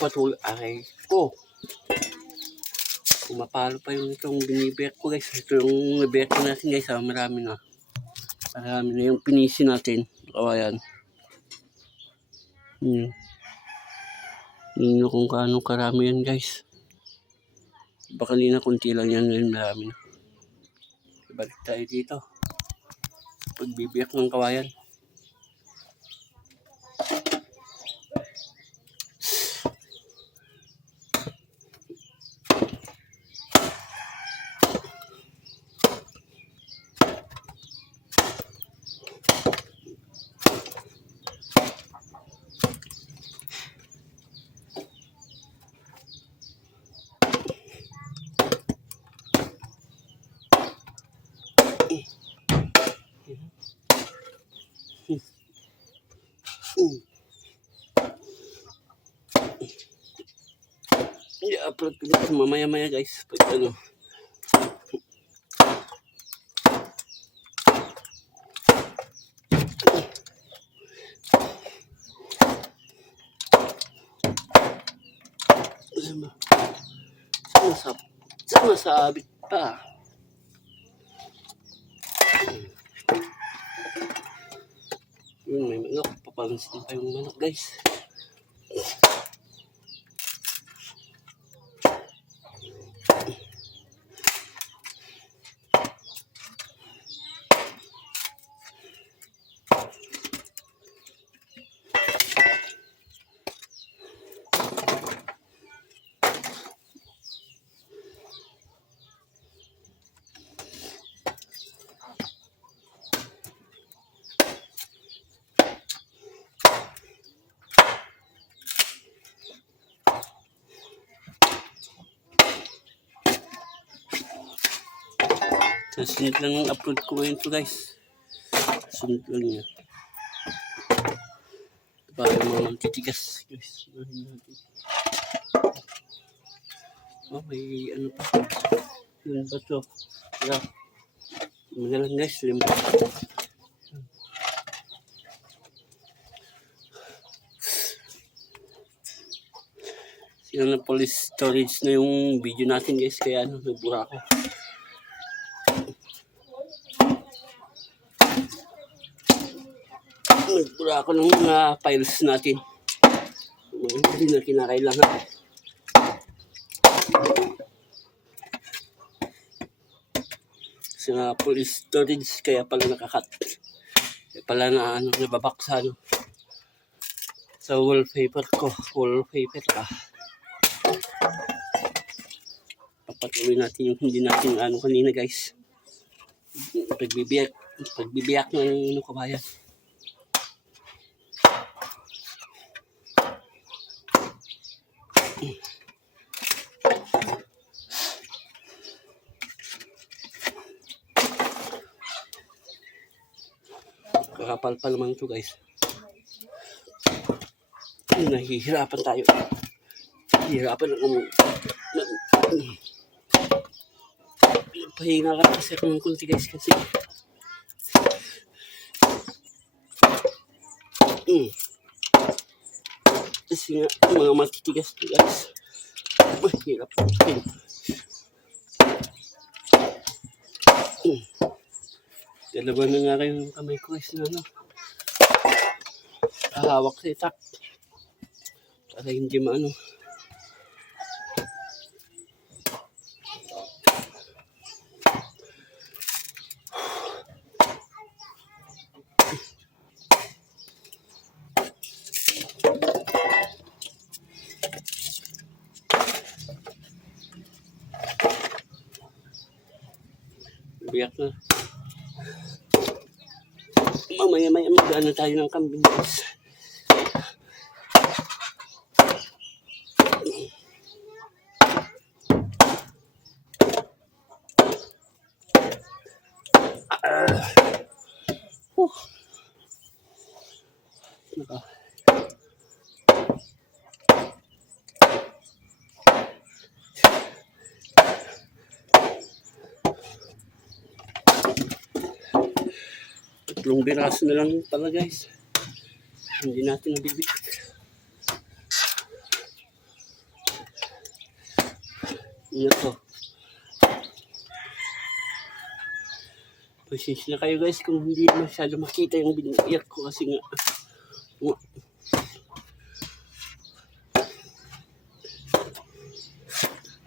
Patuloy ay ko. Pumapalo pa yung itong binibek ko guys. Ito yung nabek natin guys. Marami na. Marami na yung pinisi natin. O ayan. Hindi na kung kaano karami yan guys. Baka kanina kunti lang yan. Ngayon marami na. Balik tayo dito. Pagbibiyak ng kawayan. I-upload ko dito mamaya-maya guys. Pag ano. Sumasabit pa. Yun, may manok. Papansin pa yung manok guys. Sunod lang ang upload ko ngayon to guys. Sunod lang yan. Baka yung mga titigas guys. Oh, may ano pa. Yun ba to? Yeah. Magalang guys. Limba. Sila na police storage na yung video natin guys. Kaya ano, nabura ako. Nagbura ako ng mga files natin. Hindi na kinakailangan. Kasi nga police storage kaya pala nakakat. Kaya pala na ano, nababak sa ano. Sa wallpaper ko. Wallpaper ka. Papatuloy natin yung hindi natin ano kanina guys. Pagbibiyak ng ano kabayan. Kakapal pa naman ito guys. Nahihirapan tayo. Hihirapan ako. Pahinga ka kasi ako ng kunti guys kasi. Kasi nga mga matitigas to guys. Mahirap. Dalawa na nga kayo ng kamay ko guys na ano. Hawak sa itak. Para hindi maano. Biyak na. Mamaya-maya mag-ano tayo ng kambing guys. Tatlong biraso na lang pala guys. Hindi natin nabibigit. Yun to. Pasensya na kayo guys kung hindi masyado makita yung biniyak ko kasi nga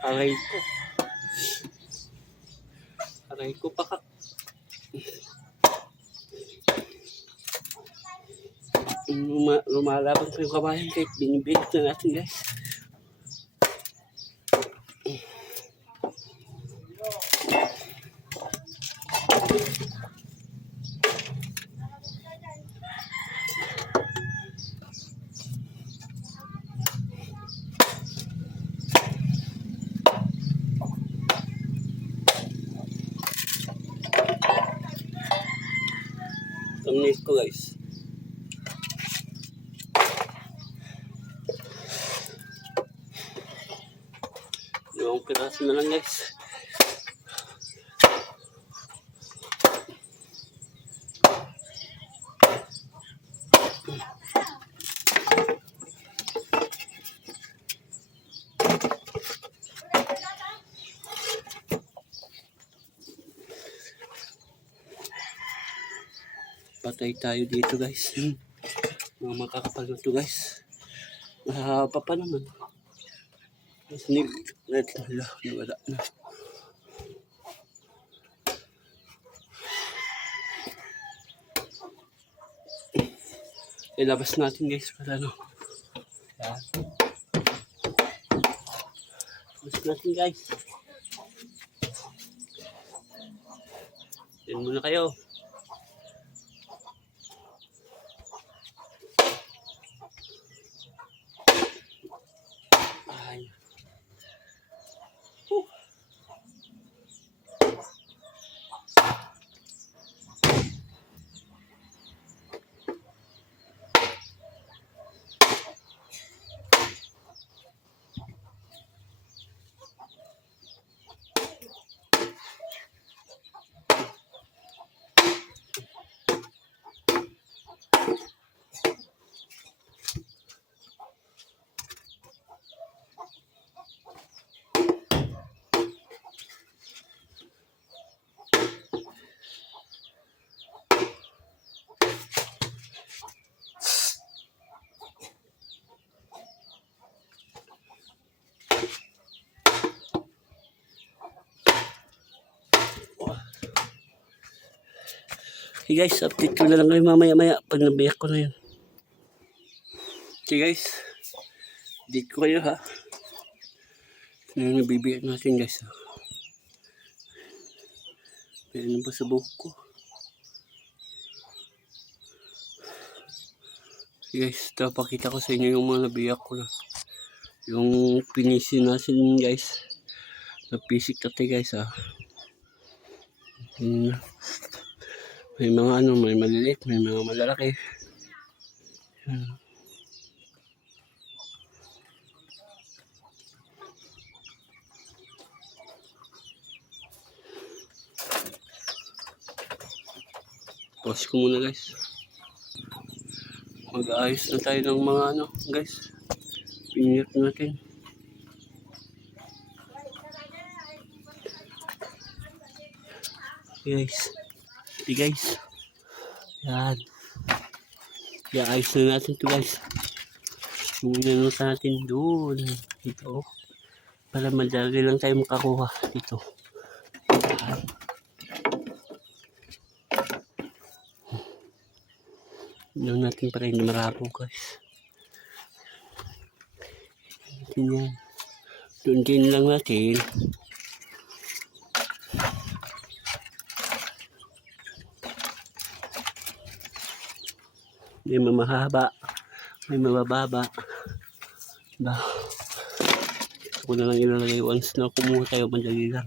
aray ko. Aray ko pa. Lumalaban pa yung kabayan kahit binibigit na natin guys. Thumbnail ko guys. Yung piraso na lang guys. Patay tayo dito guys. Mga makakapal na to guys. Mahaba pa naman. Mas nawala na. Ilabas natin guys para ano. Yan. Ilabas natin guys. Yan muna kayo. Ay. Okay guys, update ko na lang kayo mamaya-maya pag nabiyak ko na yun. Okay guys, update ko kayo ha. Ito na yung nabibiyak natin guys. May ano ba sa buhok ko? Okay guys, ito pakita ko sa inyo yung mga nabiyak ko na. Yung pinisin natin guys. Napisik natin guys ha. May mga ano, may maliliit, may mga malalaki. Yan. Pause ko muna guys. Mag-aayos na tayo ng mga ano guys. Pinirip natin. Guys. Okay guys. Yan. I-ayos na natin to guys. Yung inanong natin doon. Dito. Para madali lang tayo makakuha dito. Yan natin para hindi marabo guys. Yan. Doon din lang natin. May mamahaba, may mabababa. Ba, ito ko na lang ilalagay once na kumuha tayo, madali lang.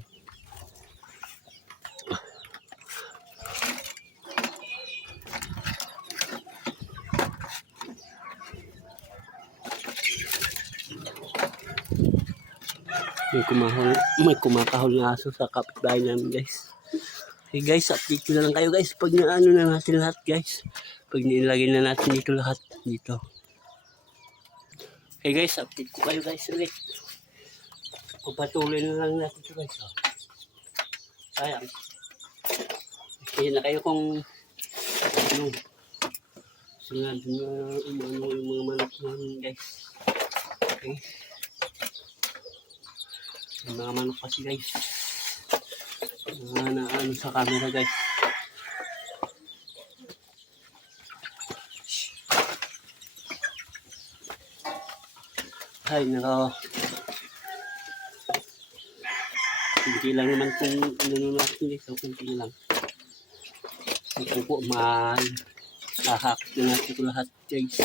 May kumakahol na aso sa kapitbahay namin guys. Okay guys, update ko na lang kayo guys pag naano na natin lahat guys. Pag nilagay na natin dito lahat dito. Okay guys, update ko kayo guys ulit. Pagpatuloy na lang natin ito guys. Oh. Sayang. Kasi na kayo kung ano. Sunod na umano yung mga manok namin guys. Okay. Yung mga manok kasi guys. Na ano sa camera guys. Ay, kunti lang naman kung ano natin guys. So, kunti lang. Ito po, mahahakit na natin ito lahat guys.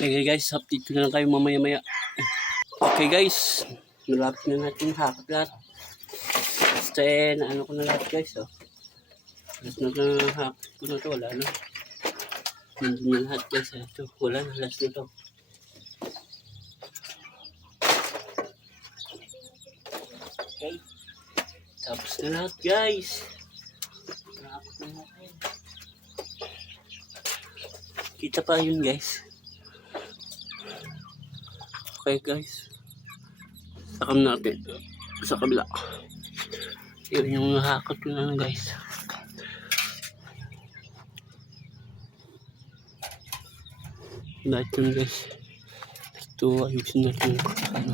Okay guys, update ko na lang kayo mamaya-maya. Okay guys, malapit na natin hakit lahat. Kasi ano ko na lahat guys. Oh. Last na hakit ko na ito, wala na. Nandun na lahat guys. Ito, wala na, last na ito. Okay. Tapos na lahat guys. Tapos na natin. Kita pa yun guys. Okay guys. Sakam natin. Sa kabila. Yun yung nakakot ko na guys. Lahat yun guys. Ito ayusin natin. Ano.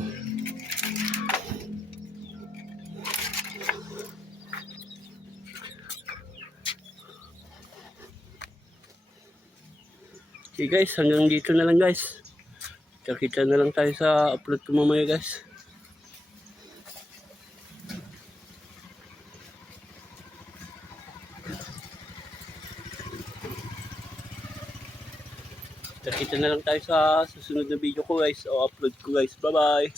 Okay guys, hanggang dito na lang guys. Kita na lang tayo sa upload ko mamaya guys. Kita na lang tayo sa susunod na video ko guys o upload ko guys. Bye bye!